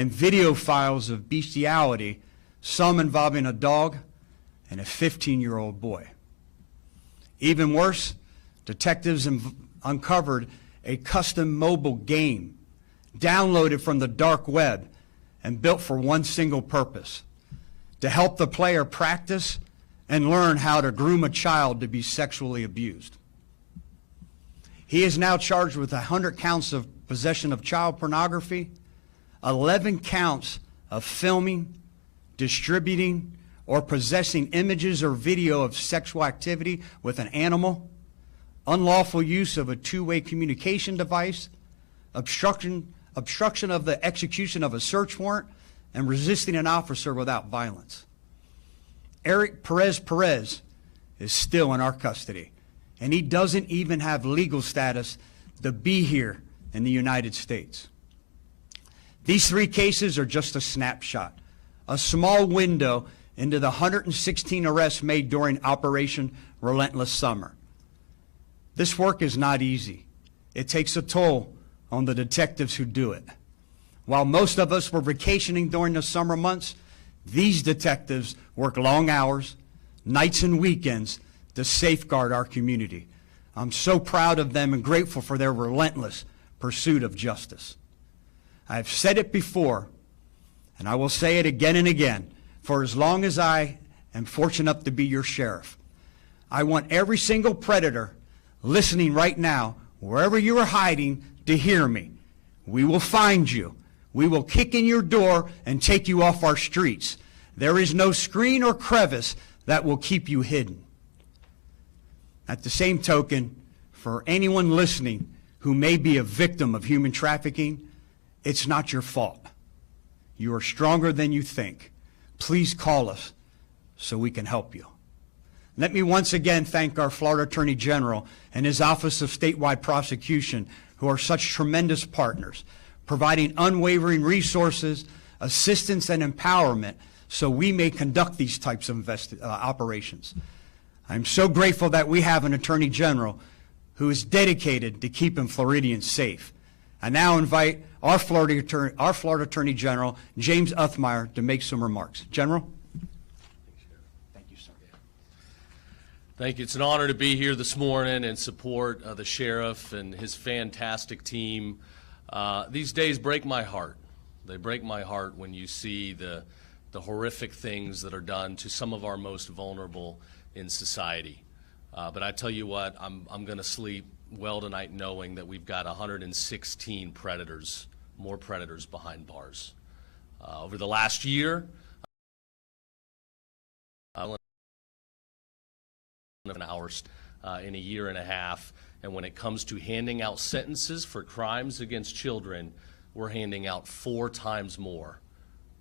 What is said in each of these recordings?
and video files of bestiality, some involving a dog and a 15-year-old boy. Even worse, detectives uncovered a custom mobile game downloaded from the dark web and built for one single purpose: to help the player practice and learn how to groom a child to be sexually abused. He is now charged with 100 counts of possession of child pornography, 11 counts of filming, distributing, or possessing images or video of sexual activity with an animal, unlawful use of a two-way communication device, obstruction of the execution of a search warrant, and resisting an officer without violence. Eric Perez is still in our custody, and he doesn't even have legal status to be here in the United States. These three cases are just a snapshot, a small window into the 116 arrests made during Operation Relentless Summer. This work is not easy. It takes a toll on the detectives who do it. While most of us were vacationing during the summer months, these detectives work long hours, nights and weekends to safeguard our community. I'm so proud of them and grateful for their relentless pursuit of justice. I've said it before, and I will say it again and again, for as long as I am fortunate enough to be your sheriff. I want every single predator listening right now, wherever you are hiding, to hear me. We will find you. We will kick in your door and take you off our streets. There is no screen or crevice that will keep you hidden. At the same token, for anyone listening who may be a victim of human trafficking, it's not your fault. You are stronger than you think. Please call us so we can help you. Let me once again thank our Florida Attorney General and his Office of Statewide Prosecution, who are such tremendous partners, providing unwavering resources, assistance, and empowerment so we may conduct these types of operations. I'm so grateful that we have an Attorney General who is dedicated to keeping Floridians safe. I now invite our Florida Attorney General, James Uthmeier, to make some remarks. General? Thank you, sir. Thank you. It's an honor to be here this morning and support the sheriff and his fantastic team. These days break my heart. They break my heart when you see the horrific things that are done to some of our most vulnerable in society. But I tell you what, I'm going to sleep well tonight knowing that we've got 116 predators, more predators behind bars. Over the last year, hours in a year and a half, and when it comes to handing out sentences for crimes against children, we're handing out 4 times more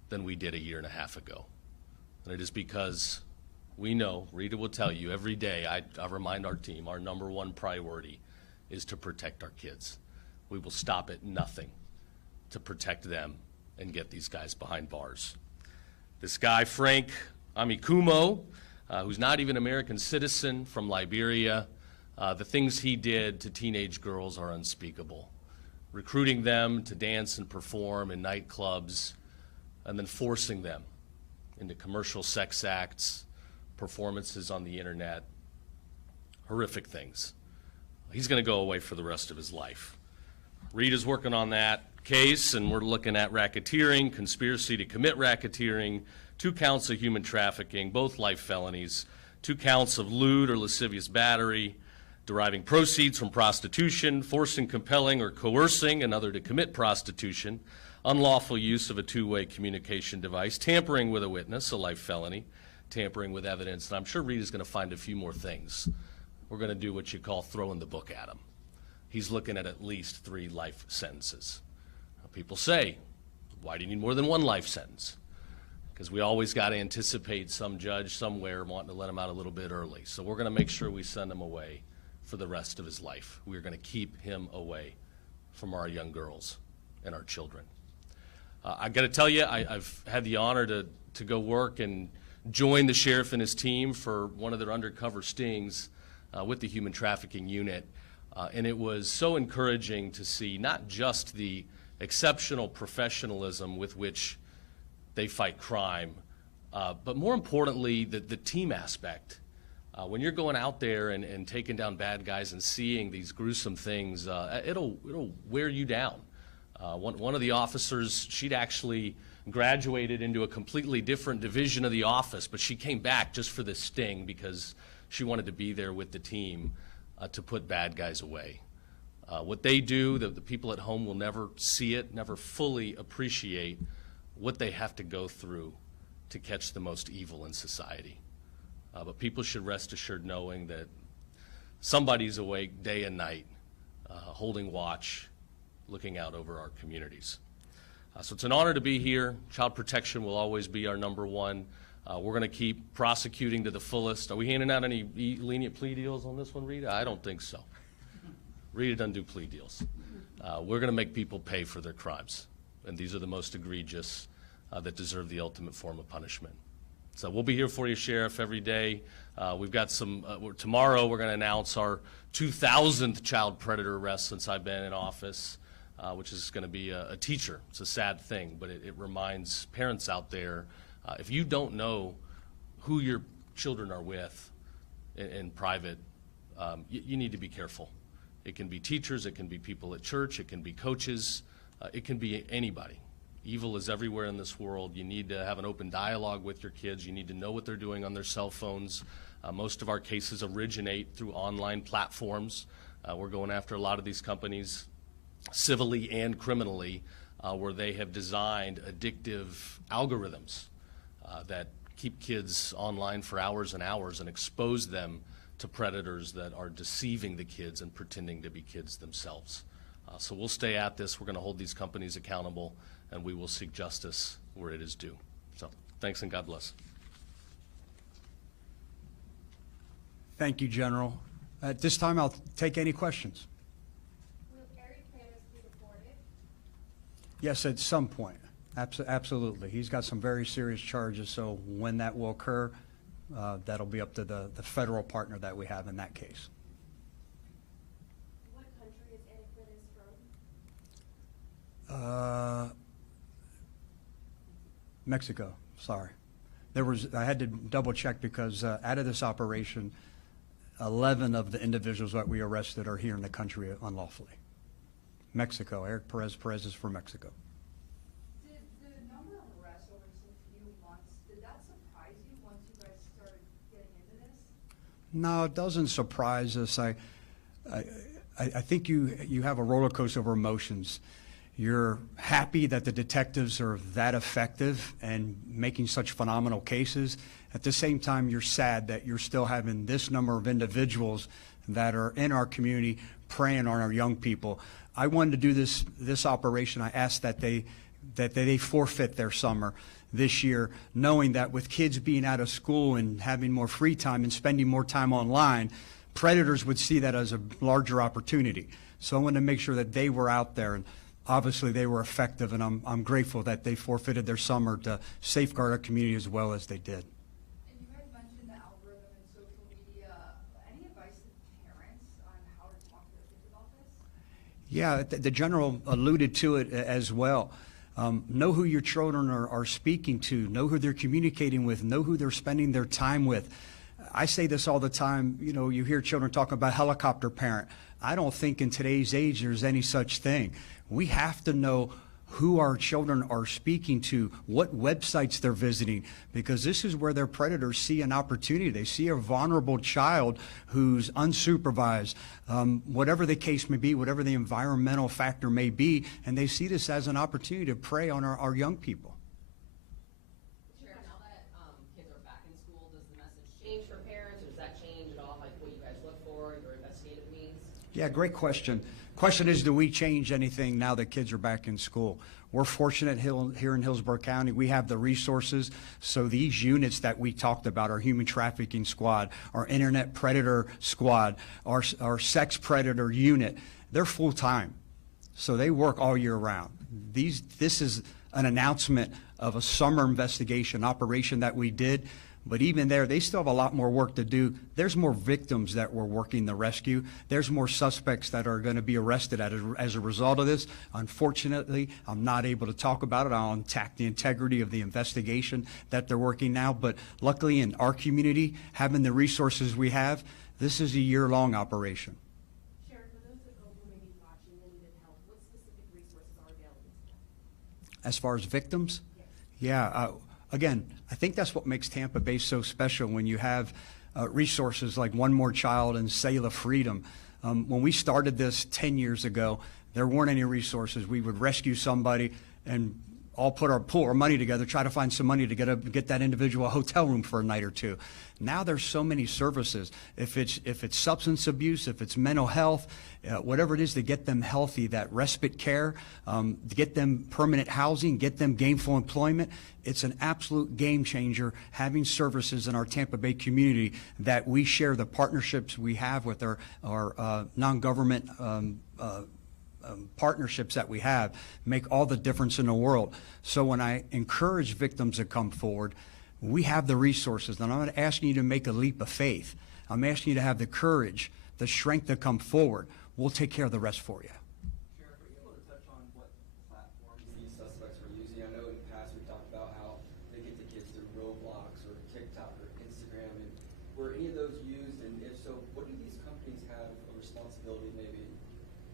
than we did a year and a half ago. And it is because we know, Rita will tell you, every day I remind our team, our #1 priority is to protect our kids. We will stop at nothing to protect them and get these guys behind bars. This guy, Frank Amikumo, who's not even an American citizen, from Liberia, the things he did to teenage girls are unspeakable. Recruiting them to dance and perform in nightclubs, and then forcing them into commercial sex acts, performances on the internet, horrific things. He's going to go away for the rest of his life. Rita's working on that case, and we're looking at racketeering, conspiracy to commit racketeering, 2 counts of human trafficking, both life felonies, 2 counts of lewd or lascivious battery, deriving proceeds from prostitution, forcing, compelling, or coercing another to commit prostitution, unlawful use of a two-way communication device, tampering with a witness, a life felony, tampering with evidence, and I'm sure Rita's going to find a few more things. We're going to do what you call throwing the book at him. He's looking at least 3 life sentences. People say, why do you need more than 1 life sentence? Because we always got to anticipate some judge somewhere wanting to let him out a little bit early. So we're going to make sure we send him away for the rest of his life. We're going to keep him away from our young girls and our children. I got to tell you, I've had the honor to go work and join the sheriff and his team for one of their undercover stings with the human trafficking unit. And it was so encouraging to see not just the exceptional professionalism with which they fight crime, but more importantly, the team aspect. When you're going out there and taking down bad guys and seeing these gruesome things, it'll wear you down. One of the officers, she'd actually graduated into a completely different division of the office, but she came back just for this sting because she wanted to be there with the team to put bad guys away. What they do, the people at home will never see it, never fully appreciate what they have to go through to catch the most evil in society. But people should rest assured knowing that somebody's awake day and night, holding watch, looking out over our communities. So it's an honor to be here. Child protection will always be our number one. We're going to keep prosecuting to the fullest. Are we handing out any lenient plea deals on this one, Rita? I don't think so. Rita doesn't do plea deals. We're going to make people pay for their crimes, and these are the most egregious that deserve the ultimate form of punishment. So we'll be here for you, Sheriff, every day. We've got some, tomorrow we're going to announce our 2,000th child predator arrest since I've been in office, which is going to be a teacher. It's a sad thing, but it reminds parents out there, if you don't know who your children are with in private, you need to be careful. It can be teachers, it can be people at church, it can be coaches, it can be anybody. Evil is everywhere in this world. You need to have an open dialogue with your kids. You need to know what they're doing on their cell phones. Most of our cases originate through online platforms. We're going after a lot of these companies civilly and criminally where they have designed addictive algorithms that keep kids online for hours and hours and expose them to predators that are deceiving the kids and pretending to be kids themselves. So we'll stay at this. We're going to hold these companies accountable, and we will seek justice where it is due. So thanks and God bless. Thank you, General. At this time, I'll take any questions. Will Eric Ramos be deported? Yes, at some point. Absolutely. He's got some very serious charges, so when that will occur, that'll be up to the federal partner that we have in that case. What country is Eric Ramos from? Mexico, sorry. I had to double check because out of this operation, 11 of the individuals that we arrested are here in the country unlawfully. Mexico, Eric Perez is from Mexico. Did the number of arrests over just a few months, did that surprise you once you guys started getting into this? No, it doesn't surprise us. I think you have a roller coaster of emotions. You're happy that the detectives are that effective and making such phenomenal cases. At the same time, you're sad that you're still having this number of individuals that are in our community preying on our young people. I wanted to do this operation. I asked that they forfeit their summer this year, knowing that with kids being out of school and having more free time and spending more time online, predators would see that as a larger opportunity. So I wanted to make sure that they were out there, and obviously they were effective, and I'm grateful that they forfeited their summer to safeguard our community as well as they did. And you guys mentioned the algorithm and social media. Any advice to parents on how to talk to their kids about this? Yeah, the general alluded to it as well. Know who your children are speaking to, know who they're communicating with, know who they're spending their time with. I say this all the time, you know, you hear children talk about helicopter parent. I don't think in today's age there's any such thing. We have to know who our children are speaking to, what websites they're visiting, because this is where their predators see an opportunity. They see a vulnerable child who's unsupervised, whatever the case may be, whatever the environmental factor may be, and they see this as an opportunity to prey on our young people. Sure. Now that kids are back in school, does the message change for parents, or does that change at all, like what you guys look for, your investigative means? Yeah, great question. Question is, do we change anything now that kids are back in school? We're fortunate here in Hillsborough County. We have the resources. So these units that we talked about, our human trafficking squad, our internet predator squad, our sex predator unit, they're full-time. So they work all year round. This is an announcement of a summer investigation operation that we did. But even there, they still have a lot more work to do. There's more victims that we're working to rescue. There's more suspects that are going to be arrested as a result of this. Unfortunately, I'm not able to talk about it. I'll attack the integrity of the investigation that they're working now. But luckily, in our community, having the resources we have, this is a year-long operation. Sheriff, for those at home who may be watching and needed help, what specific resources are available to them? As far as victims? Yes. Yeah, again, I think that's what makes Tampa Bay so special when you have resources like One More Child and Sail of Freedom. When we started this 10 years ago, there weren't any resources. We would rescue somebody and all pull our money together, try to find some money to get that individual a hotel room for a night or two. Now there's so many services. If it's substance abuse, if it's mental health, whatever it is to get them healthy, that respite care, to get them permanent housing, get them gainful employment. It's an absolute game changer having services in our Tampa Bay community that we share the partnerships we have with our non-government partnerships that we have make all the difference in the world. So when I encourage victims to come forward, we have the resources, and I'm not asking you to make a leap of faith. I'm asking you to have the courage, the strength to come forward. We'll take care of the rest for you. Sheriff, are you able to touch on what platforms these suspects were using? I know in the past we've talked about how they get the kids through Roblox or TikTok or Instagram, and were any of those used? And if so, what do these companies have a responsibility maybe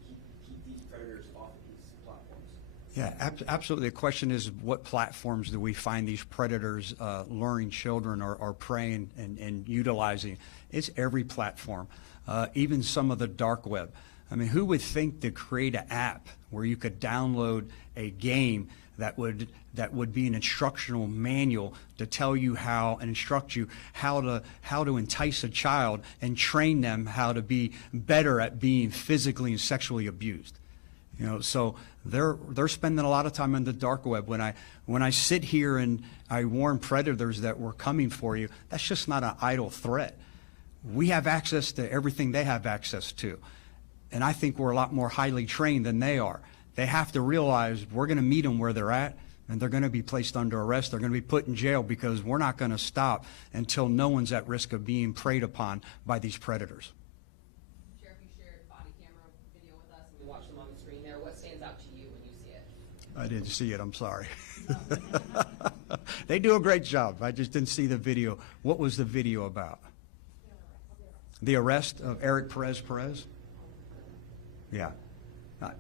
keep these predators off of these platforms? Yeah, absolutely. The question is, what platforms do we find these predators luring children or preying and utilizing? It's every platform, even some of the dark web. I mean, who would think to create an app where you could download a game that would be an instructional manual to tell you how and instruct you how to entice a child and train them how to be better at being physically and sexually abused? You know, so they're spending a lot of time on the dark web. When I sit here and I warn predators that we're coming for you, that's just not an idle threat. We have access to everything they have access to, and I think we're a lot more highly trained than they are. They have to realize we're going to meet them where they're at, and they're going to be placed under arrest. They're going to be put in jail because we're not going to stop until no one's at risk of being preyed upon by these predators. Sheriff, you shared body camera video with us, and we watched them on the screen there. What stands out to you when you see it? I didn't see it, I'm sorry. They do a great job. I just didn't see the video. What was the video about? The arrest of Eric Perez? Yeah.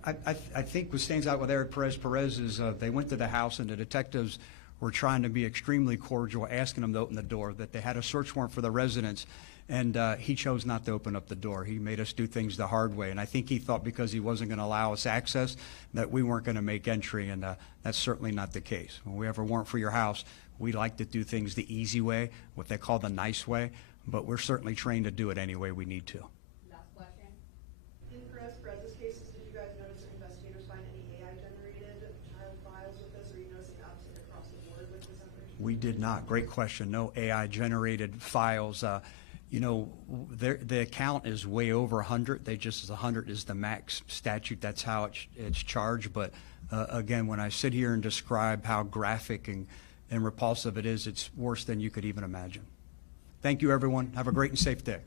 I think what stands out with Eric Perez is they went to the house and the detectives were trying to be extremely cordial, asking him to open the door, that they had a search warrant for the residence, and he chose not to open up the door. He made us do things the hard way, and I think he thought because he wasn't going to allow us access that we weren't going to make entry, and that's certainly not the case. When we have a warrant for your house, we like to do things the easy way, what they call the nice way, but we're certainly trained to do it any way we need to. Last question. In Perez's cases, did you guys notice that investigators find any AI-generated child files with this, or are you noticing the opposite across the board with this information? We did not. Great question. No AI-generated files. You know, the account is way over 100. They just, as 100 is the max statute. That's how it's charged. But again, when I sit here and describe how graphic and repulsive it is, it's worse than you could even imagine. Thank you, everyone. Have a great and safe day.